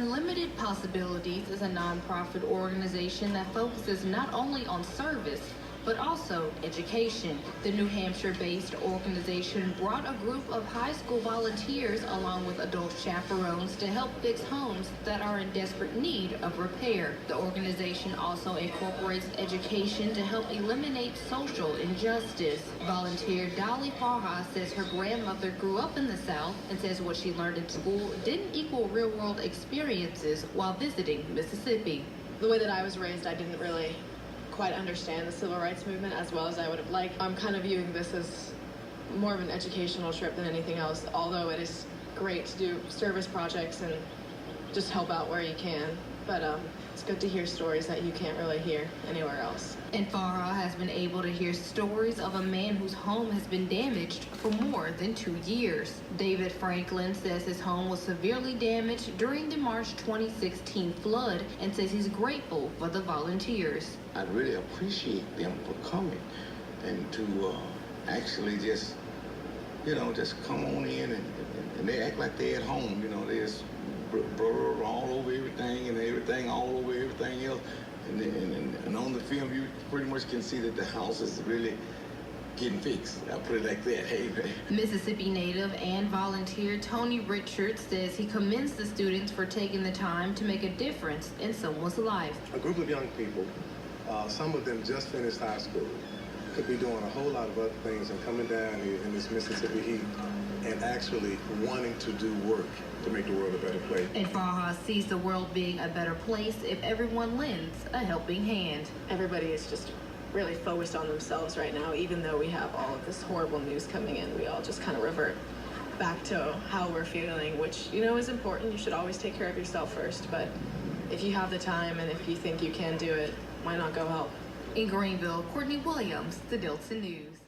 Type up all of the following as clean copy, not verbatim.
Unlimited Possibilities is a nonprofit organization that focuses not only on service, but also education. The New Hampshire-based organization brought a group of high school volunteers along with adult chaperones to help fix homes that are in desperate need of repair. The organization also incorporates education to help eliminate social injustice. Volunteer Dolly Farha says her grandmother grew up in the South and says what she learned in school didn't equal real-world experiences while visiting Mississippi. The way that I was raised, I didn't really quite understand the civil rights movement as well as I would have liked. I'm kind of viewing this as more of an educational trip than anything else, although it is great to do service projects and just help out where you can. But it's good to hear stories that you can't really hear anywhere else. And Farha has been able to hear stories of a man whose home has been damaged for more than 2 years. David Franklin says his home was severely damaged during the March 2016 flood and says he's grateful for the volunteers. I really appreciate them for coming and to actually just, just come on in and they act like they're at home. They just blur all over everything and everything all over everything else. And on the film, you pretty much can see that the house is really getting fixed. I'll put it like that. Hey, man. Mississippi native and volunteer Tony Richards says he commends the students for taking the time to make a difference in someone's life. A group of young people, some of them just finished high school, could be doing a whole lot of other things and coming down here in this Mississippi heat and actually wanting to do work to make the world a better place. And Farha sees the world being a better place if everyone lends a helping hand. Everybody is just really focused on themselves right now. Even though we have all of this horrible news coming in, we all just kind of revert back to how we're feeling, which, is important. You should always take care of yourself first, but if you have the time and if you think you can do it, why not go help? In Greenville, Courtney Williams, The Delta News.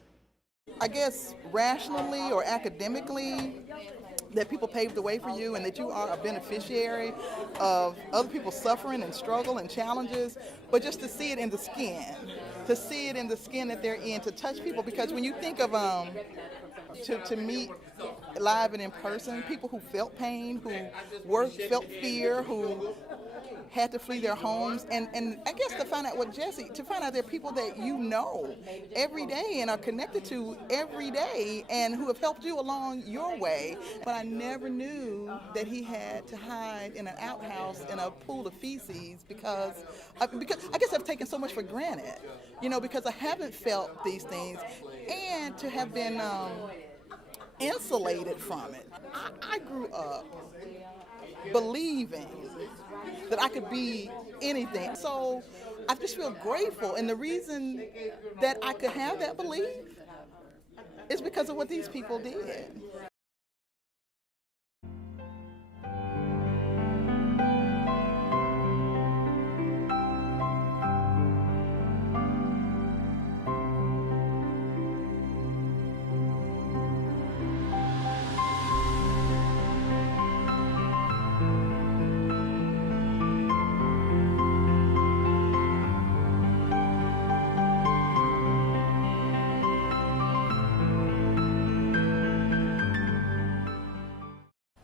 I guess rationally or academically, that people paved the way for you and that you are a beneficiary of other people's suffering and struggle and challenges, but just to see it in the skin, that they're in, to touch people. Because when you think of to meet live and in person people who felt pain, who felt fear, who had to flee their homes, and I guess to find out there are people that you know every day and are connected to every day and who have helped you along your way. But I never knew that he had to hide in an outhouse in a pool of feces because I guess I've taken so much for granted, because I haven't felt these things, and to have been insulated from it. I grew up believing that I could be anything. So I just feel grateful. And the reason that I could have that belief is because of what these people did.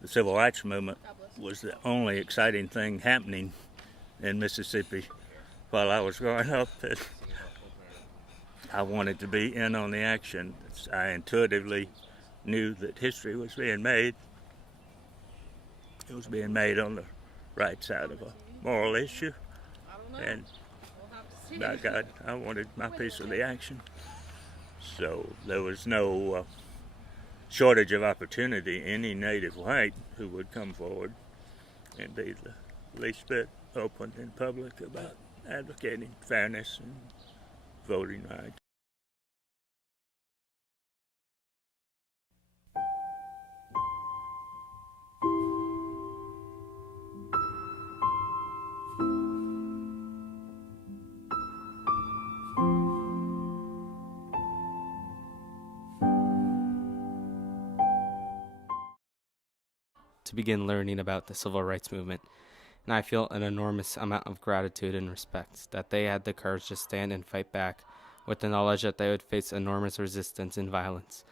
The Civil Rights Movement was the only exciting thing happening in Mississippi while I was growing up. I wanted to be in on the action. I intuitively knew that history was being made. It was being made on the right side of a moral issue. And by God, I wanted my piece of the action. So there was no shortage of opportunity. Any native white who would come forward and be the least bit open in public about advocating fairness and voting rights. To begin learning about the civil rights movement, and I feel an enormous amount of gratitude and respect that they had the courage to stand and fight back with the knowledge that they would face enormous resistance and violence.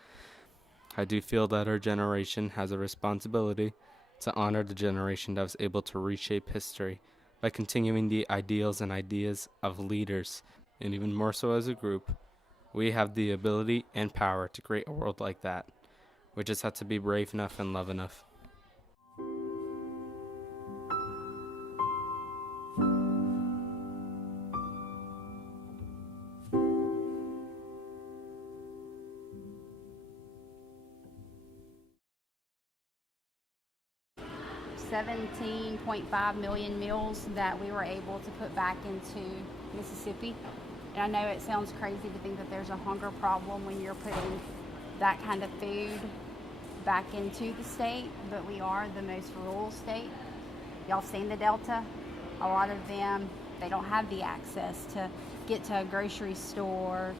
I do feel that our generation has a responsibility to honor the generation that was able to reshape history by continuing the ideals and ideas of leaders, and even more so as a group. We have the ability and power to create a world like that. We just have to be brave enough and love enough. $17.5 million meals that we were able to put back into Mississippi. And I know it sounds crazy to think that there's a hunger problem when you're putting that kind of food back into the state, but we are the most rural state. Y'all seen the Delta? A lot of them, they don't have the access to get to a grocery store.